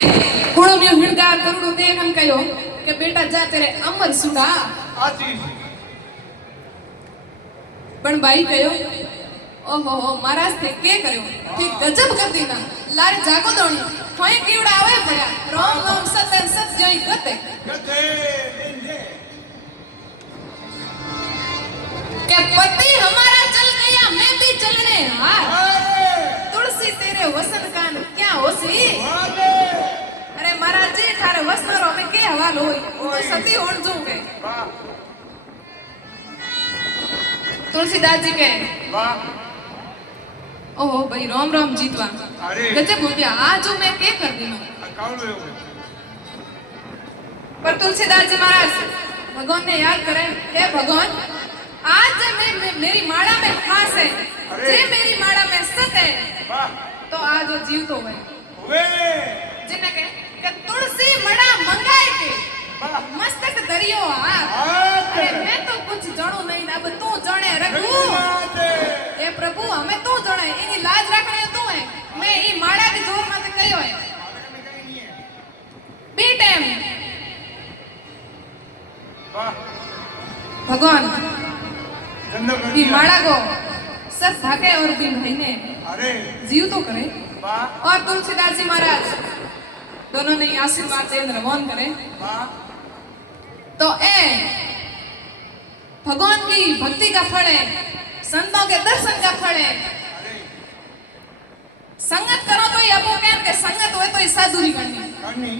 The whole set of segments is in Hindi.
थोड़ो में हिणगार करुड़ो देख हम कहो कि बेटा जा तेरे अमर सुड़ा पण भाई कहो ओहो महाराज थे के करो थे गजब कर दी ना लारे जागो दोनी कोई कीड़ा आवे पड़ा रोम रोम सत सत जई गते के पति हमारा चल गया मैं भी चलने हार तुलसी तेरे वसन कान क्या होसी अरे महाराज जी थारे वसनरो में के हवाल होई तो सती होण जो के तुलसीदास जी के वाह ओहो भाई राम राम जीतवा गजब हो गया आज मैं के कर दी पर तुलसीदास जी महाराज भगवान ने याद करे हे भगवान आज मैं मेरी माड़ा में खास है जे मेरी माड़ा में सत है तो आज वो जीव तो हुए जिन्हें के तुलसी मड़ा मंगाए के मस्तक दरियो अरे मैं तो कुछ जानो नहीं अब तू जाने रघु ए प्रभु हमें तू जाने इनी लाज रखने तू है मैं ई माड़ा की जोर मत करियो है बी टाइम भगवान ई माड़ा को सब भागे और भी महीने जीव तो करे और तुलसीदास जी महाराज दोनों ने आशीर्वाद दे रवान करे तो ए भगवान की भक्ति का फल है संतों के दर्शन का फल है संगत करो तो ये अपो कहन के संगत होए तो ये साधुरी करनी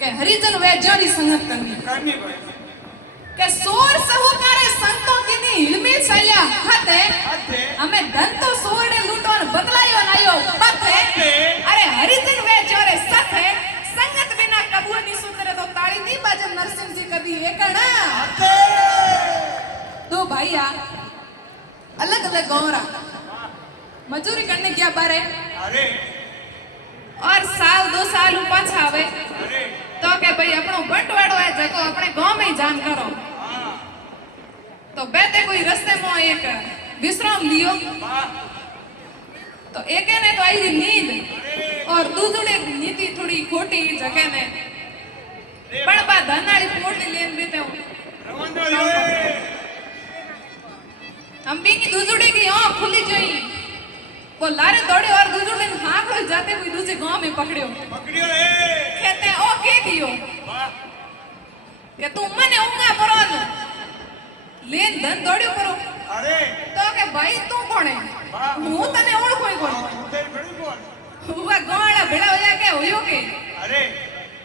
के हरिजन वे जोड़ी संगत करनी के सोर सहुकारे संतों की नी हिलमी सया हते हमें धन तो सोरने लूटो और बदलायो नायो पते अरे हरिजन वे जोरे सत है संगत बिना कबूल नहीं सुतरे तो ताली नहीं बाजे नरसिंह जी कभी एकड़ा दो भाईया अलग अलग गौरा मजूरी करने क्या बारे और साल 2 साल पाछा आवे तो के भाई अपनो बंटवाड़ो है जको अपने गांव में जान करो तो बेटे कोई रास्ते में एक विश्राम लियो तो एक ने तो आई नींद और दूसरे नीति थोड़ी खोटी जगह ने पण बा धनाड़ी पोटली लेन बीते हम भी की दूसरे की आंख खुली जोई वो लारे दौड़े और दूसरे ने हाथ हो जाते कोई दूसरे गांव में पकड़ियो कहते ओ के कियो के तू मने उंगा परोन लेन धन दौड़ियो करो तो के भाई तू कौन है हूं तने ओळखोय कोण हुआ गाड़ा भेड़ा होया के होयो के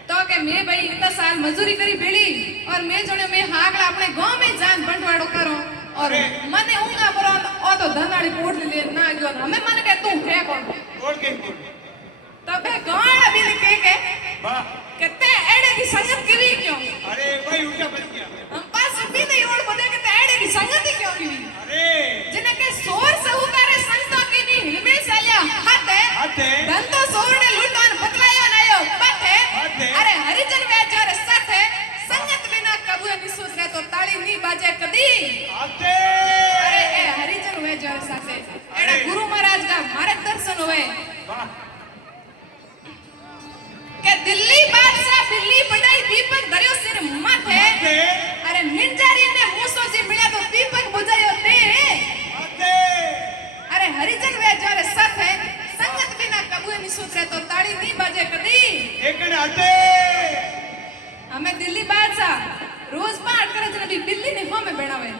तो के मैं भाई इतना साल मजूरी करी भेड़ी और मैं जोने मैं हाकला अपने गांव में जान बंटवाड़ो करो और मने उंगा परो ओ तो धनाड़ी पोटली ले ना गयो हमें मन के तू है कौन तबे गाड़ा भी के कहते एड़े की संगत की क्यों भाई उल्टा बच गया हम पास भी नहीं ओढ़ पड़े कहते एड़े की संगत ही क्यों की जिन्हें के सोर सहुकारे संतों की नी हिलमे सालिया हते धन तो सोर ने लूटन बदलायो नायो पते अरे हरिजन वे जोरे सत है संगत बिना कबूल नहीं सुधरे तो ताली नहीं बाजे कदी अरे ए हरिजन वे जोरे सत है एड़ा गुरु महाराज का मार्गदर्शन हुए के दिल्ली बादशाह दिल्ली पटाई दीपक धरियो सिर माथे अरे मिर्जारी ने मूसो जी मिला तो दीपक बुझायो ते अरे हरिजन वे जोरे सत है संगत बिना कबूल नहीं सुधरे तो ताड़ी नहीं बाजे कदी एकने हटे हमें दिल्ली बादशाह रोज पाठ करे जने भी बिल्ली ने हमें बनावे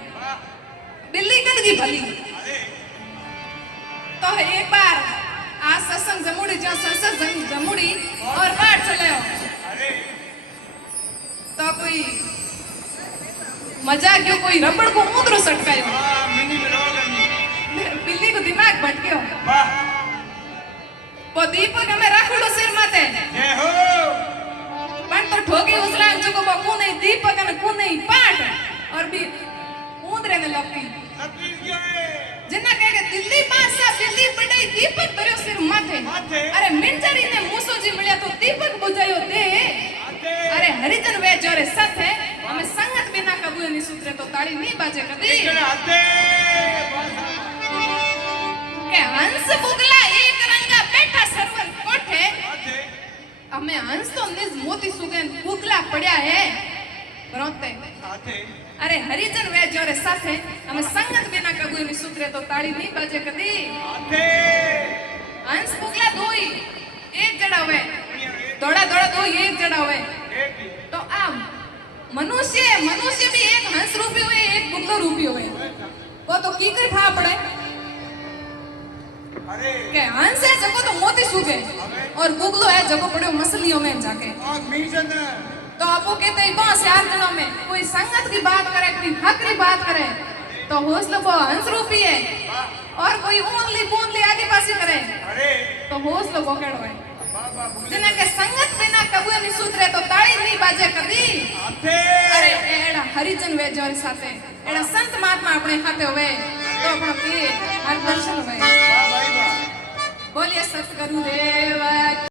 बिल्ली कदगी भली तो एक बार आज सत्संग जमुड़ी जो सत्संग जमुड़ी और पाठ चले तो कोई मजा क्यों कोई रबड़ को मुद्रो सटकायो बिल्ली को दिमाग भटक्यो वो दीपक हमें रखड़ो सिर माथे पण तो ठोकी उसला जो को को नहीं दीपक ने को नहीं पाठ और भी ऊंदरे ने लपकी जिन्ना कहे के दिल्ली बादशाह दिल्ली पटाई दीपक धरियो सिर माथे अरे मिंजरी ने मूसो जी मिलिया तो दीपक बुझायो दे अरे हरिजन वे जोरे सत है हमें संगत बिना कबूल नहीं सुधरे तो ताड़ी नहीं बाजे कदी के हंस बुगला एक रंगा बैठा सरवर कोठे અમે હંસ તો નિજ મોતી સુગેન કુકલા પડ્યા હે બરોતે સાથે અરે હરિજન વેજો રે સાથે અમે સંગત બિના કબૂની સુતરે તો તાળી નહીં બાજે કદી સાથે હંસ કુકલા દોઈ એક જડા હોય દોડા દોડા દોઈ એક જડા હોય એક તો આમ मनुष्य भी एक हंस रूपी हुए एक बुगलो रूपी हुए वो तो की कर था पड़े अरे के हंस है जको तो मोती सूखे और बुगलो है जको पड़े मछलियों में जाके आग मिशन तो आपको कहते हैं बस यार जनों में कोई संगत की बात करे कोई हक की बात करे तो हौसला वो हंस रूपी है और कोई ओनली आगे पासे करे अरे तो हौसला वो केड़ो है बाबा जना के संगत बिना कबूए नहीं सुधरे तो ताड़ी नहीं बाजे कदी સાથે अरे एड़ा हरिजन वेजोर साथे एड़ा संत महात्मा अपने हाथे होवे तो अपनो के मार्गदर्शन होवे વાહ ભાઈ વાહ बोलिए सतगुरुदेव